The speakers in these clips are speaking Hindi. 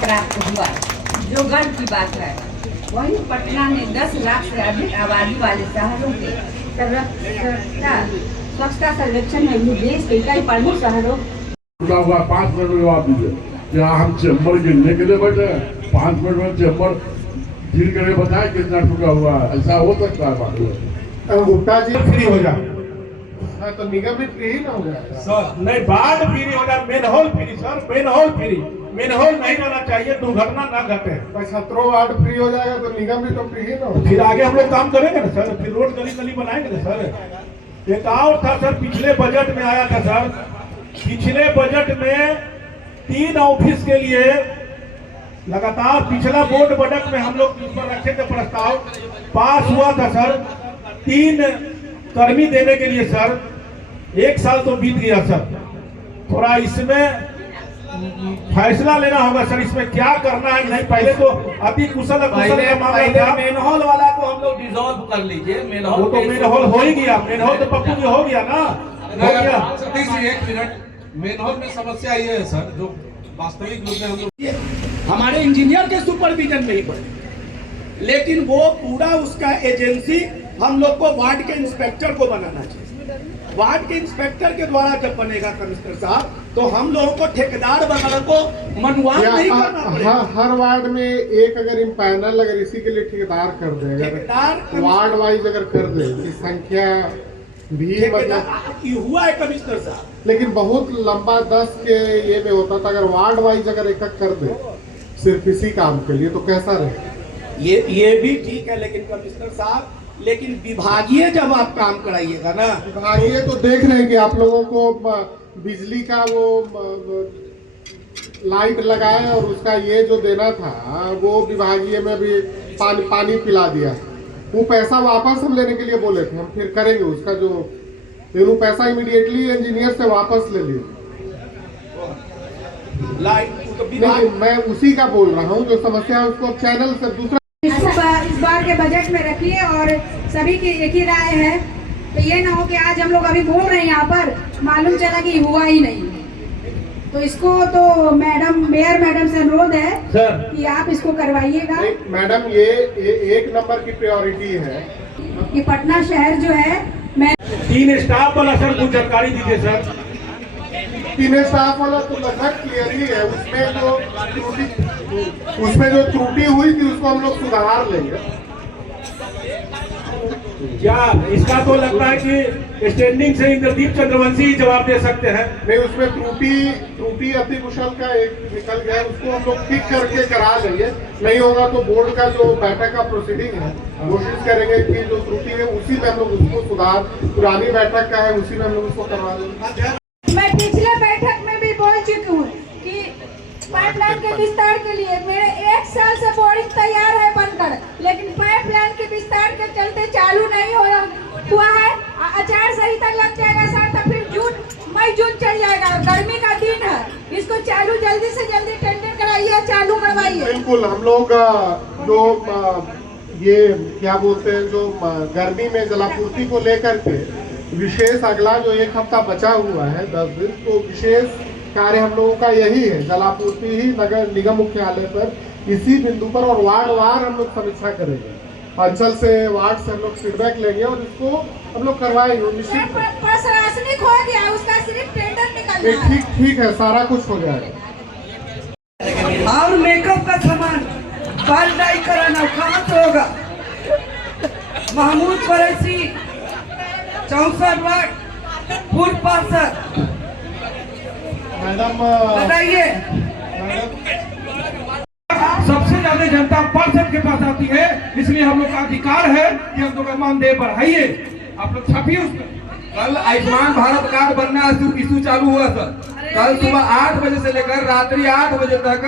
प्राप्त हुआ, जो गर्व की बात है। वहीं पटना ने 10 लाख से अधिक आबादी वाले शहरों के स्वच्छता सर्वेक्षण में भी देश के कई प्रमुख शहरों हुआ 5 मिनट में जवाब दीजिए। क्या हम चैम्बर गिनने के लिए बैठे हैं? 5 मिनट में चैम्बर गिन करके बताए कितना टूटा हुआ है? ऐसा हो सकता है? बात हुआ गुप्ता जी फ्री हो जाए तो निगम भी फ्री ना हो जाए सर। नहीं, बाढ़ फ्री हो जाए, manhole free sir, manhole free. Manhole नहीं रहना चाहिए, दुर्घटना ना घटे। 17 वार्ड फ्री हो जाएगा तो निगम भी तो फ्री ही ना हो। फिर आगे हम लोग काम करेंगे ना सर, फिर रोड गली गली बनाएंगे ना सर। एक और था सर, पिछले बजट में आया था सर, पिछले बजट में 3 ऑफिस के लिए लगातार पिछला बोर्ड बजट में हम लोग इस पर रखे थे प्रस्ताव, पास हुआ था सर 3 कर्मी देने के लिए सर। 1 साल तो बीत गया सर। थोड़ा इसमें फैसला लेना होगा सर, इसमें क्या करना है। नहीं, पहले तो अति कुशल का मामला था। मेनहोल वाला को हम लोग डिसॉल्व कर लीजिए। मेनहोल वो तो मेनहोल हो ही गया, मेनहोल तो पप्पू जी हो गया ना, हो गया। सतीश जी 1 मिनट। मेनहोल में समस्या ये है सर, जो वास्तविक रूप में हम लोग हमारे इंजीनियर के सुपरविजन में ही बने, लेकिन वो पूरा उसका एजेंसी हम लोग को वार्ड के इंस्पेक्टर को बनाना चाहिए। वार्ड के इंस्पेक्टर के द्वारा जब बनेगा कमिश्नर साहब, तो हम लोगों को ठेकेदार वगैरह को मनवान नहीं करना पड़ेगा। हर वार्ड में एक अगर पैनल अगर इसी के लिए ठेकेदार कर दे, अगर वार्ड वाइज अगर कर दे की संख्या भी मतलब हुआ है कमिश्नर साहब, लेकिन बहुत लंबा 10 के ये में होता था। अगर वार्ड वाइज अगर एक कर दे सिर्फ इसी काम के लिए तो कैसा रहे? ये भी ठीक है, लेकिन कमिश्नर साहब, लेकिन विभागीय जब आप काम कराइएगा ना, विभागीय तो देख रहे हैं कि आप लोगों को बिजली का वो लाइट लगाए और उसका ये जो देना था वो विभागीय में भी पानी पिला दिया। वो पैसा वापस हम लेने के लिए बोले थे, हम फिर करेंगे उसका जो, लेकिन वो पैसा इमीडिएटली इंजीनियर से वापस ले लिए। लाइट मैं उसी का बोल रहा हूँ, जो समस्या है उसको चैनल से दूसरा इस बार के बजट में रखिए और सभी की एक ही राय है। तो ये ना हो कि आज हम लोग अभी बोल रहे हैं यहाँ पर, मालूम चला कि हुआ ही नहीं। तो इसको तो मेयर मैडम से अनुरोध है कि आप इसको करवाइएगा। मैडम ये 1 नंबर की प्रायोरिटी है कि पटना शहर जो है, मैं 3 स्टाफ वाला सर कुछ जानकारी दीजिए सर। 3 स्टाफ वाला तो लगभग क्लियर ही है। उसमें जो त्रुटि हुई थी उसको हम लोग सुधार लेंगे। क्या इसका तो लगता है कि स्टैंडिंग से इंद्रदीप चंद्रवंशी जवाब दे सकते हैं। नहीं, उसमें त्रुटि अति कुशल का एक निकल गया, उसको हम लोग ठीक करके करा लेंगे। नहीं होगा तो बोर्ड का जो बैठक का प्रोसीडिंग है, कोशिश करेंगे कि जो त्रुटि है उसी में हम लोग उसको सुधार, पुरानी बैठक का है उसी में हम लोग उसको करवा देंगे। मैं पिछले बैठक में भी बोल चुकी हूँ कि पाइपलाइन के विस्तार के लिए मेरे 1 साल से बोरिंग तैयार है बनकर, लेकिन पाइपलाइन के विस्तार के चलते चालू नहीं हुआ है। आचार संहिता लग जाएगा सर, तो फिर मई जून चल जाएगा। गर्मी का दिन है, इसको चालू जल्दी से जल्दी टेंडर कराइए, चालू करवाइए। बिल्कुल, हम लोग जो ये क्या बोलते हैं, जो गर्मी में जलापूर्ति को लेकर के विशेष अगला जो 1 हफ्ता बचा हुआ है 10 दिन, तो विशेष कार्य हम लोगों का यही है। जलापूर्ति ही नगर निगम मुख्यालय पर इसी बिंदु पर और वार्ड वार हम लोग समीक्षा करेंगे। अंचल से वार्ड से हम लोग फीडबैक लेंगे और इसको हम लोग करवाएंगे। निश्चित प्रशासनिक हो गया, उसका सिर्फ टेंडर निकलना है। ठीक है, सारा कुछ हो जाएगा। और मेकअप का सामान बाल डाई कराना कहाँ से होगा? महमूद कुरैशी 64 वार्ड पूर्व पार्षद, मैडम बताइए। सबसे ज्यादा जनता पार्षद के पास आती है, इसलिए हम लोग का अधिकार है कि हम लोग का मानदेय बढ़ाइए। आप लोग छापिए उसमें। कल आयुष्मान भारत कार्ड बनना इशू चालू हुआ सर। कल सुबह 8 बजे से लेकर रात्रि 8 बजे तक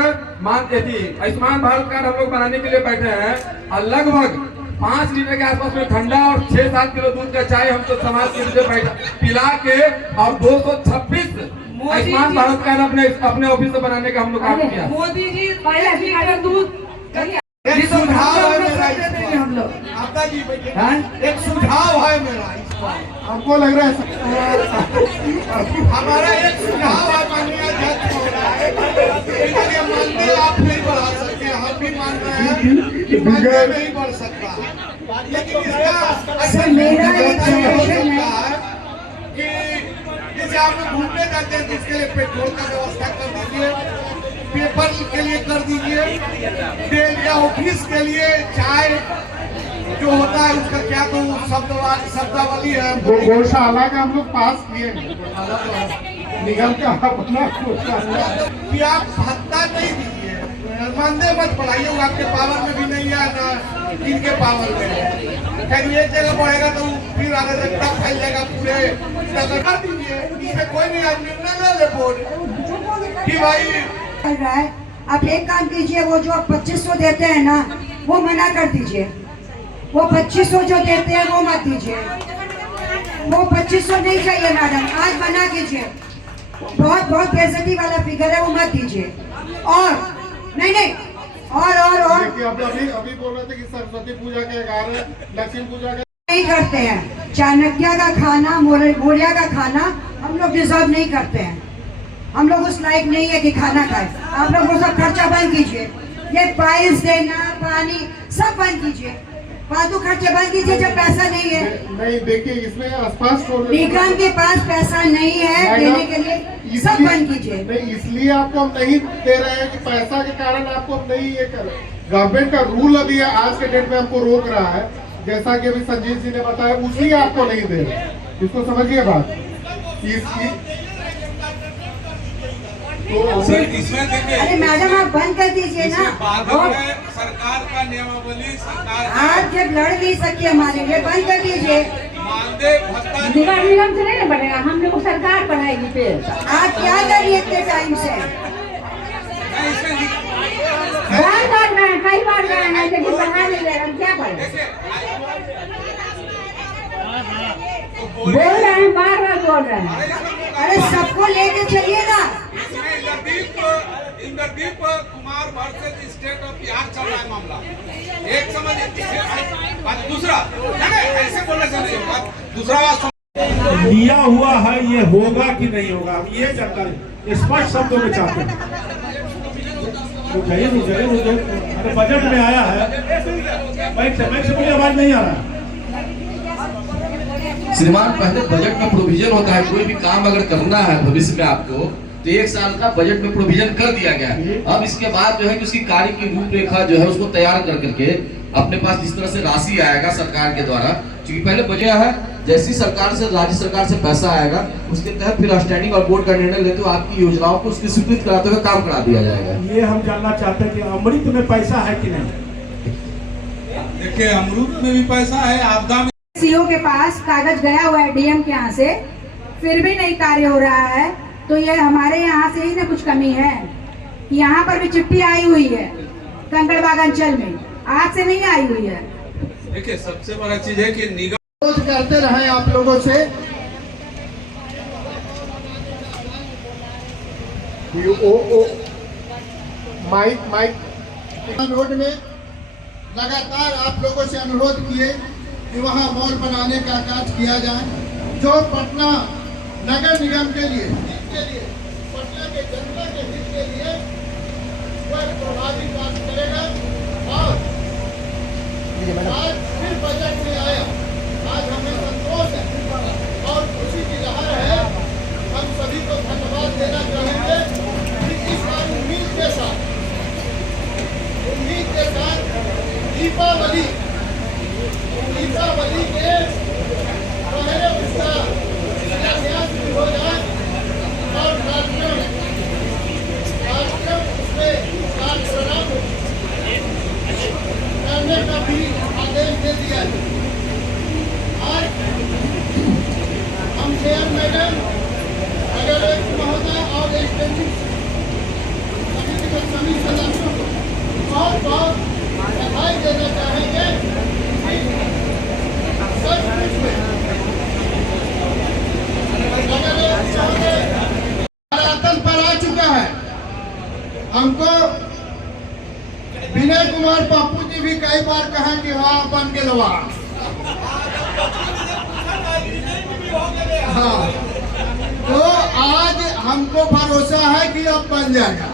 आयुष्मान भारत कार्ड हम लोग बनाने के लिए बैठे हैं और लगभग 5 लीटर के आसपास में ठंडा और 6-7 किलो दूध का चाय हमको समाज के लिए पिला के और 226 आयुष्मान भारत कार्ड अपने ऑफिस से बनाने का हम लोग काम किया। मोदी जी 5 लीटर दूध एक सुझाव है मेरा, हम लोग आपका जी एक सुझाव है मेरा इस पर। हमको लग रहा है हमारा एक सुझाव है माननीय अध्यक्ष महोदय, माननीय आप भी मान रहे हैं कि महंगे नहीं बढ़ सकता, लेकिन इसका सर, मेरा एक सजेशन है कि जैसे आप लोग घूमने जाते हैं तो उसके लिए पेट्रोल का व्यवस्था कर दीजिए, पेपर के लिए कर दीजिए, तेल या ऑफिस के लिए चाय जो होता है उसका क्या तो शब्दावली है, गौशाला का हम लोग पास किए हैं, गौशाला तो निगम का अपना गौशाला। कि आप भत्ता नहीं दीजिए, मानदेय मत बढ़ाइए, वो आपके पावर में भी नहीं है ना इनके पावर में है। कहीं एक जगह बढ़ेगा तो फिर अराजकता फैल जाएगा पूरे कर दीजिए, इसमें कोई नहीं निर्णय ले ले बोर्ड कि भाई चल रहा है। आप एक काम कीजिए, वो जो 2500 देते हैं ना वो मना कर दीजिए, वो 2500 जो देते हैं वो मत दीजिए, वो 2500 नहीं चाहिए मैडम, आज मना कीजिए, बहुत बेइज्जती वाला फिगर है, वो मत दीजिए। और नहीं और देखिए अभी बोल रहे थे कि सरस्वती पूजा के 11, लक्ष्मी पूजा के नहीं करते हैं। चाणक्य का खाना, मौर्य का खाना हम लोग डिजर्व नहीं करते हैं, हम लोग उस लायक नहीं है कि खाना खाए। आप लोग वो सब खर्चा बंद कीजिए, ये फाइल्स देना, पानी सब बंद कीजिए, फालतू खर्चे बंद कीजिए जब पैसा नहीं है। नहीं, देखिए इसमें स्पष्ट हो निगम के पास पैसा नहीं है देने के लिए, सब बंद कीजिए। नहीं, इसलिए आपको हम नहीं दे रहे हैं कि पैसा के कारण आपको हम नहीं ये कर। गवर्नमेंट का रूल अभी आज के डेट में हमको रोक रहा है, जैसा कि अभी संजीव जी ने बताया, उसलिए आपको नहीं दे रहे। इसको समझिए बात। इसमें देखिए, अरे मैडम आप बंद कर दीजिए ना, बाधक है सरकार का नियमावली, सरकार आप जब लड़ नहीं सकते हमारे लिए, बंद कर दीजिए। मानदेय भत्ता निगम से नहीं बनेगा, हम लोग सरकार बढ़ाएगी फिर। आप क्या करिए इतने टाइम से? बार बार गए, कई बार गए हैं, लेकिन बढ़ा नहीं रहे, हम क्या करें? बोल रहे हैं, बार बोल रहे हैं। अरे सबको लेके चलिए ना। Indradeep Kumar versus state of Bihar चल रहा है मामला, एक समझ, दूसरा ऐसे बोलने से नहीं होगा, दूसरा बात दिया हुआ है, ये होगा कि नहीं होगा, हम ये जानकारी स्पष्ट शब्दों में चाहते हैं। अरे बजट में आया है, माइक से कोई आवाज नहीं आ रहा है। श्रीमान, पहले बजट में प्रोविजन होता है, कोई भी काम अगर करना है भविष्य में आपको तो 1 साल का बजट में प्रोविजन कर दिया गया है। अब इसके बाद जो है कि उसकी कार्य की रूपरेखा जो है उसको तैयार कर करके अपने पास जिस तरह से राशि आएगा सरकार के द्वारा, क्योंकि पहले बजट है, जैसी सरकार से, राज्य सरकार से पैसा आएगा उसके तहत फिर स्टैंडिंग और बोर्ड का निर्णय लेते हुए आपकी योजनाओं को उसकी स्वीकृत कराते हुए काम करा दिया जाएगा। ये हम जानना चाहते हैं कि अमृत में पैसा है कि नहीं। देखिए, अमृत में भी पैसा है, आपदा में सीओ के पास कागज गया हुआ है डीएम के यहाँ से, फिर भी नहीं कार्य हो रहा है, तो ये हमारे यहाँ से ही ना कुछ कमी है। यहाँ पर भी चिट्ठी आई हुई है कंकड़बाग अंचल में, आज से नहीं आई हुई है। देखिए, सबसे बड़ा चीज है कि निगम करते रहे आप लोगों से माइक रोड में लगातार आप लोगों से अनुरोध किए कि वहाँ मॉल बनाने का कार्य किया जाए, जो पटना नगर निगम के लिए पटना के जनता के हित के लिए वह प्रभावी काम करेगा। और आज फिर बजट में आया, आज हमें संतोष है और खुशी की लहर है। हम सभी को धन्यवाद देना चाहेंगे कि इस बार उम्मीद के साथ दीपावली के पहले उसका शिलान्यास भी हो जाए और कार्यक्रम उसमें कार्यक्रम करने का भी आदेश दे दिया है। आज हम चेयर मैडम अगर एक महोदय और एक समिति के सभी सदस्यों को बहुत बहुत बधाई देना चाहेंगे। धरातल पर आ चुका है। हमको विनय कुमार पप्पू जी भी कई बार कहा कि वहाँ बन के लवा। हाँ, तो आज हमको भरोसा है कि अब बन जाएगा।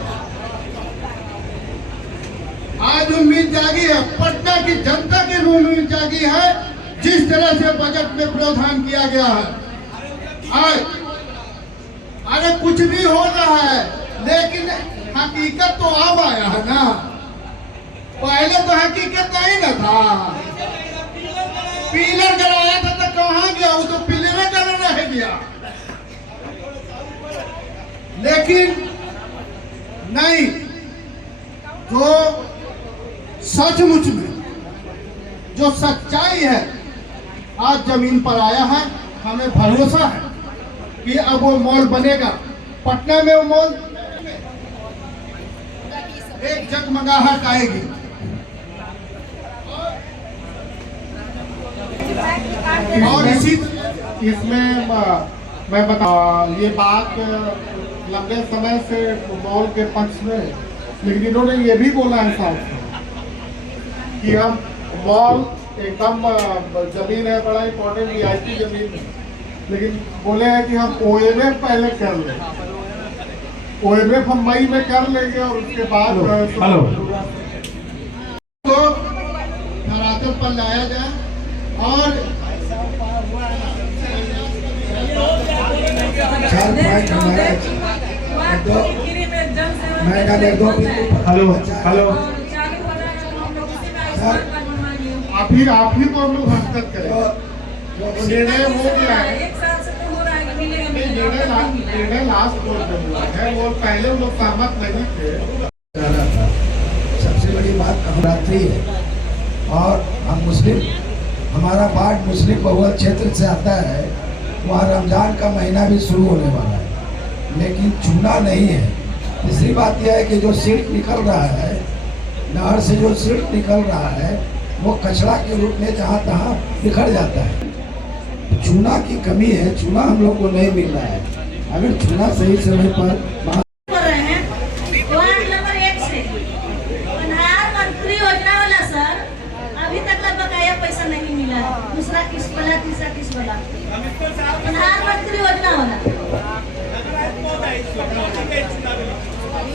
आज आज उम्मीद जागी है, पटना की जनता की उम्मीद जागी है, जिस तरह से बजट में प्रावधान किया गया है। आज अरे कुछ भी हो रहा है, लेकिन हकीकत तो अब आया है ना, पहले तो हकीकत नहीं न था। पिलर गड़ाया था तो कहाँ गया, वो तो पिलर गड़ा रह गया। लेकिन नहीं, जो सचमुच में जो सच्चाई है आज जमीन पर आया है। हमें भरोसा है कि अब वो मॉल बनेगा, पटना में वो मॉल एक जगमगाहट आएगी। और इसमें मैं बता, ये बात लंबे समय से मॉल के पक्ष में, लेकिन इन्होंने ये भी बोला है साहब कि हम मॉल एकदम जमीन है, बड़ा इंपॉर्टेंट VIP जमीन है, लेकिन बोले हैं कि हम OMF पहले कर लें, OMF हम मई में कर लेंगे और उसके बाद तो धरातल पर लाया जाए। और हेलो फिर आप ही को हम लोग हस्तक करें। निर्णय हो गया है, निर्णय लास्ट बोर्ड में हुआ है, वो पहले लोग सहमत नहीं थे। सबसे बड़ी बात नवरात्रि है और हम मुस्लिम, हमारा पार्ट मुस्लिम बहुल क्षेत्र से आता है। वहाँ रमजान का महीना भी शुरू होने वाला है, लेकिन चूना नहीं है। तीसरी बात यह है कि जो सिल्ट निकल रहा है, नहर से जो सिल्ट निकल रहा है, वो कचरा के रूप में जहाँ तहाँ बिखर जाता है। चूना की कमी है, चूना हम लोग को नहीं मिल रहा है। अगर चूना सही समय पर रहे हैं वार्ड नंबर 1 से प्रधानमंत्री योजना वाला सर अभी तक का बकाया पैसा नहीं मिला है। दूसरा किस्त वाला, तीसरा किस्त वाला, प्रधानमंत्री योजना वाला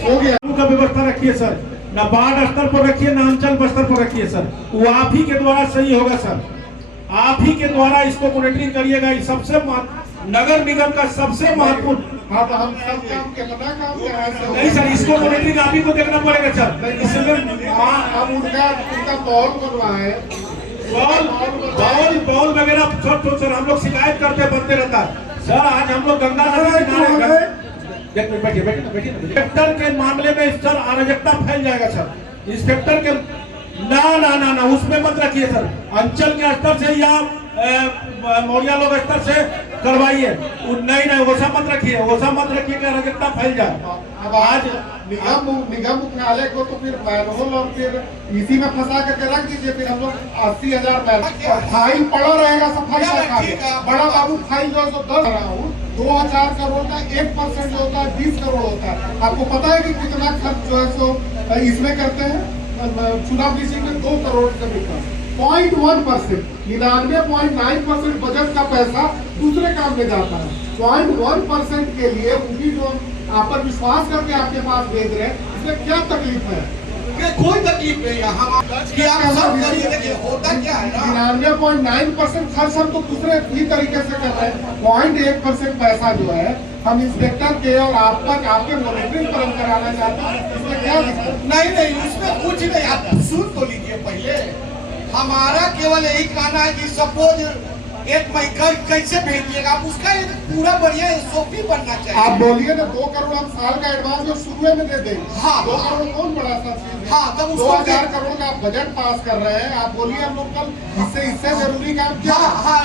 हो गया। का व्यवस्था रखिए सर, ना वार्ड स्तर पर रखिए, ना अंचल स्तर पर रखिए सर। वो आप ही के द्वारा सही होगा सर, आप ही के द्वारा इसको मॉनिटरिंग करिएगा। ये सबसे नगर निगम का सबसे महत्वपूर्ण। अब हम सब काम के पता काम नहीं सर, इसको मॉनिटरिंग आप ही को देखना पड़ेगा सर। इसमें अब उनका बॉल बनवाए, बॉल वगैरह सब सर हम लोग शिकायत करते बनते रहता है सर। आज हम लोग गंगा नदी किनारे इंस्पेक्टर के मामले में सर अराजकता फैल जाएगा सर। इंस्पेक्टर के ना उसमें मत रखिए सर, अंचल के स्तर से या मौर्या लोग स्तर से करवाइए। नहीं वैसा मत रखिए कि अराजकता फैल जाए। अब आज निगम मुख्यालय को तो फिर मैनुअल और फिर इसी में फंसा करके रख दीजिए। फिर हम लोग 80,000 फाइन पड़ा रहेगा सफाई सरकार। बड़ा बाबू फाइन जो है 10 रहा हूँ, 2000 करोड़ का 1% जो होता है 20 करोड़ होता है। आपको पता है कि कितना खर्च जो है सो इसमें करते हैं, चुनाव नीति में 2 करोड़ से भी कम। 0.1%, 99.9% बजट का पैसा दूसरे काम में जाता है। 0.1% के लिए उनकी जो आप पर विश्वास करके आपके पास भेज रहे हैं, इसमें क्या तकलीफ है? कोई तकलीफ नहीं है। हम कि आप सब करिए, देखिए होता क्या है ना, 99.9% खर्च हम तो दूसरे ही तरीके से कर रहे हैं। 0.1% पैसा जो है हम इंस्पेक्टर के और आपके मॉनिटरिंग पर हम कराना चाहते हैं। इसमें क्या दिक्कत? नहीं उसमें कुछ नहीं। आप सुन तो लीजिए पहले। हमारा केवल यही कहना है कि सपोज एक महीना कैसे भेजिएगा आप, उसका एक पूरा बढ़िया SOP बनना चाहिए। आप बोलिए ना 2 करोड़ हम साल का एडवांस जो शुरू में दे देंगे। हाँ 2 करोड़ कौन बड़ा सा चीज है? हाँ तब 2000 करोड़ का आप बजट पास कर रहे हैं। आप बोलिए हम लोग कल इससे जरूरी काम क्या? हाँ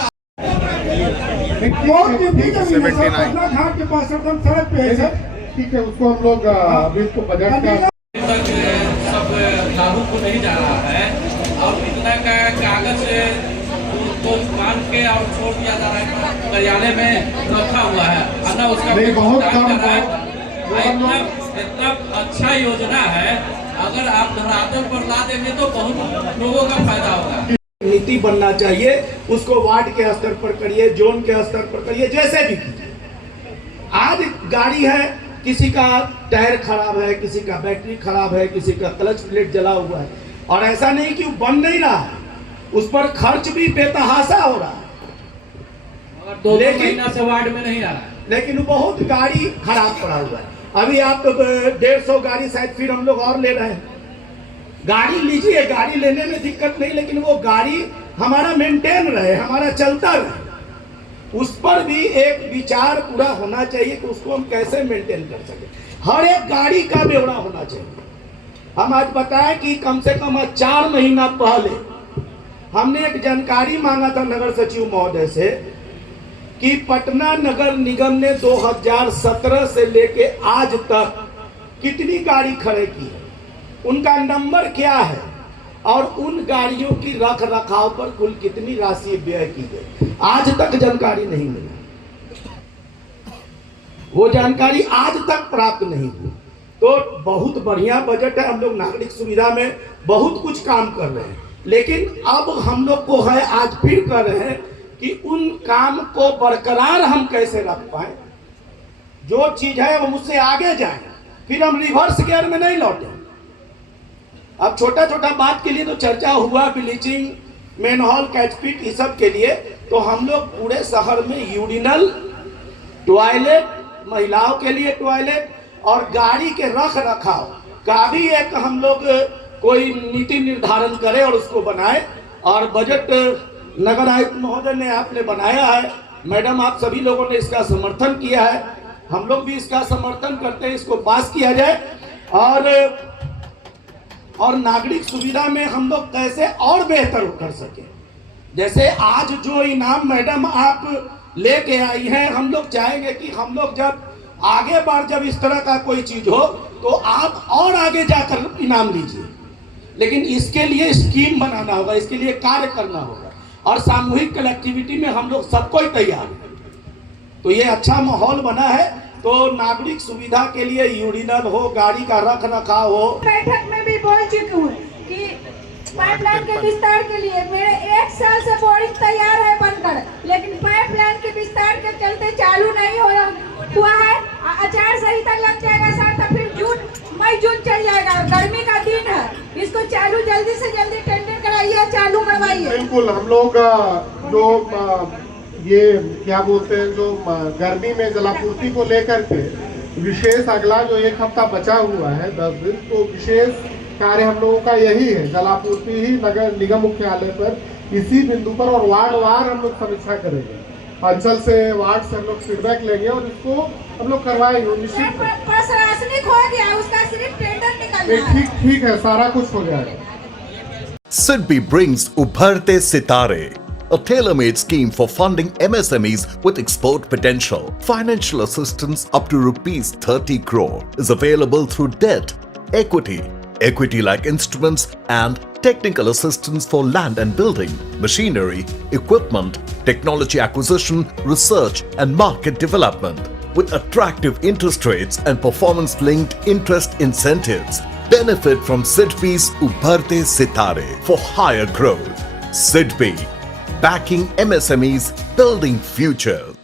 घाट के पास सड़क पे है सर। ठीक है, उसको हम लोग अभी इसको बजट का सब लागू को नहीं जा रहा है और इतना का कागज तो मान के और छोड़ दिया जा रहा है, कार्यालय में रखा हुआ है। अन्ना उसका बहुत कम इतना अच्छा योजना है, अगर आप धरातल पर ला देंगे तो बहुत लोगों का फायदा होगा। नीति बनना चाहिए, उसको वार्ड के स्तर पर करिए, जोन के स्तर पर करिए, जैसे भी कीजिए। आज गाड़ी है, किसी का टायर खराब है, किसी का बैटरी खराब है, किसी का क्लच प्लेट जला हुआ है, और ऐसा नहीं कि वो बन नहीं रहा है, उस पर खर्च भी बेतहाशा हो रहा है, लेकिन से वार्ड में नहीं आ रहा है। लेकिन बहुत गाड़ी खराब पड़ा हुआ है। अभी आप 150 गाड़ी शायद फिर हम लोग और ले रहे हैं। गाड़ी लीजिए, गाड़ी लेने में दिक्कत नहीं, लेकिन वो गाड़ी हमारा मेंटेन रहे, हमारा चलता रहे, उस पर भी एक विचार पूरा होना चाहिए कि उसको हम कैसे मेंटेन कर सके। हर एक गाड़ी का ब्यौरा होना चाहिए। हम आज बताएं कि कम से कम 4 महीना पहले हमने एक जानकारी मांगा था नगर सचिव महोदय से कि पटना नगर निगम ने 2017 से लेके आज तक कितनी गाड़ी खड़े की है, उनका नंबर क्या है और उन गाड़ियों की रख रखाव पर कुल कितनी राशि व्यय की गई, आज तक जानकारी नहीं मिली। वो जानकारी आज तक प्राप्त नहीं हुई। तो बहुत बढ़िया बजट है, हम लोग नागरिक सुविधा में बहुत कुछ काम कर रहे हैं, लेकिन अब हम लोग को है, आज फिर कर रहे हैं कि उन काम को बरकरार हम कैसे रख पाए, जो चीज है वो मुझसे आगे जाए, फिर हम रिवर्स गियर में नहीं लौटे। अब छोटा छोटा बात के लिए तो चर्चा हुआ, ब्लीचिंग, मेनहॉल, कैचपिट, इस सब के लिए तो हम लोग पूरे शहर में यूरिनल, टॉयलेट, महिलाओं के लिए टॉयलेट और गाड़ी के रख रखाव का भी एक हम लोग कोई नीति निर्धारण करें और उसको बनाए। और बजट नगर आयुक्त महोदय ने आपने बनाया है, मैडम आप सभी लोगों ने इसका समर्थन किया है, हम लोग भी इसका समर्थन करते हैं, इसको पास किया जाए। और नागरिक सुविधा में हम लोग कैसे और बेहतर कर सके। जैसे आज जो इनाम मैडम आप लेके आई हैं, हम लोग चाहेंगे कि हम लोग जब आगे बार जब इस तरह का कोई चीज हो तो आप और आगे जाकर इनाम लीजिए, लेकिन इसके लिए स्कीम बनाना होगा, इसके लिए कार्य करना होगा और सामूहिक कलेक्टिविटी में हम लोग सबको ही तैयार हैं। तो ये अच्छा माहौल बना है, तो नागरिक सुविधा के लिए यूरिनल हो, गाड़ी का रख रखाव हो। बैठक में भी बोल चुकी हूँ कि पाइपलाइन के विस्तार के लिए मेरे 1 साल से बोरिंग तैयार है बनकर, लेकिन पाइपलाइन के विस्तार के चलते चालू नहीं हुआ है। आचार संहिता लग जाएगा सर, तो फिर मई जून चल जाएगा, गर्मी का दिन है, इसको चालू जल्दी से जल्दी टेंडर कराइए, चालू करवाइए। बिल्कुल, हम लोग जो ये क्या बोलते हैं, जो गर्मी में जलापूर्ति को लेकर के विशेष अगला जो 1 हफ्ता बचा हुआ है, 10 दिन, तो विशेष कार्य हम लोगों का यही है, जलापूर्ति ही नगर निगम मुख्यालय पर इसी बिंदु पर और वार्ड वार हम लोग समीक्षा करेंगे, अंचल से वार्ड से हम लोग फीडबैक लेंगे और इसको हम लोग करवाएंगे। निश्चित प्रशासनिक हो गया, उसका सिर्फ टेंडर निकलना है। ठीक है, सारा कुछ हो जाएगा। SIDBI brings Ubharte Sitare, a tailor-made scheme for funding MSMEs with export potential. Financial assistance up to rupees 30 crore is available through debt, equity, equity-like instruments and technical assistance for land and building, machinery, equipment, technology acquisition, research and market development. With attractive interest rates and performance-linked interest incentives, benefit from SIDBI's Ubharte Sitare for higher growth. SIDBI, backing MSMEs, building futures.